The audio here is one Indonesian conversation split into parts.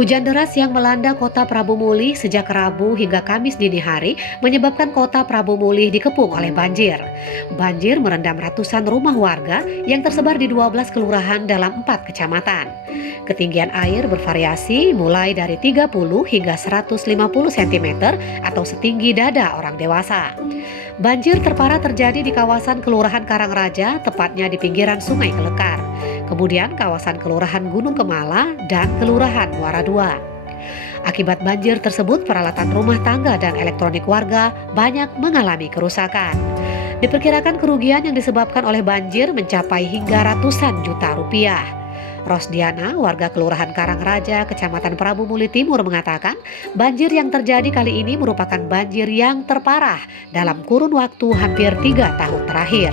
Hujan deras yang melanda kota Prabu Mulih sejak Rabu hingga Kamis dini hari menyebabkan kota Prabu Mulih dikepung oleh banjir. Banjir merendam ratusan rumah warga yang tersebar di 12 kelurahan dalam 4 kecamatan. Ketinggian air bervariasi mulai dari 30 hingga 150 cm atau setinggi dada orang dewasa. Banjir terparah terjadi di kawasan Kelurahan Karangraja, tepatnya di pinggiran Sungai Kelekar. Kemudian kawasan Kelurahan Gunung Kemala dan Kelurahan Muara II. Akibat banjir tersebut, peralatan rumah tangga dan elektronik warga banyak mengalami kerusakan. Diperkirakan kerugian yang disebabkan oleh banjir mencapai hingga ratusan juta rupiah. Rosdiana, warga Kelurahan Karangraja, Kecamatan Prabu Mulih Timur mengatakan, banjir yang terjadi kali ini merupakan banjir yang terparah dalam kurun waktu hampir 3 tahun terakhir.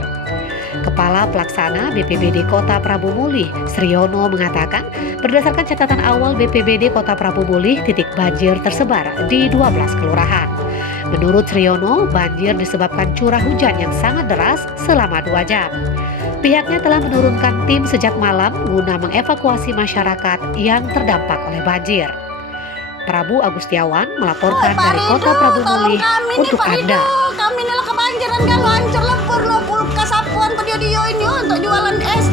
Kepala Pelaksana BPBD Kota Prabu Mulih, Sriono mengatakan, berdasarkan catatan awal BPBD Kota Prabu Mulih, titik banjir tersebar di 12 kelurahan. Menurut Sriono, banjir disebabkan curah hujan yang sangat deras selama 2 jam. Pihaknya telah menurunkan tim sejak malam guna mengevakuasi masyarakat yang terdampak oleh banjir. Prabu Agustiawan melaporkan dari Kota Prabu Mulih untuk Anda. Kami ini lah kebanjiran kalau hancur lebur kasapuan pada dia ini untuk jualan es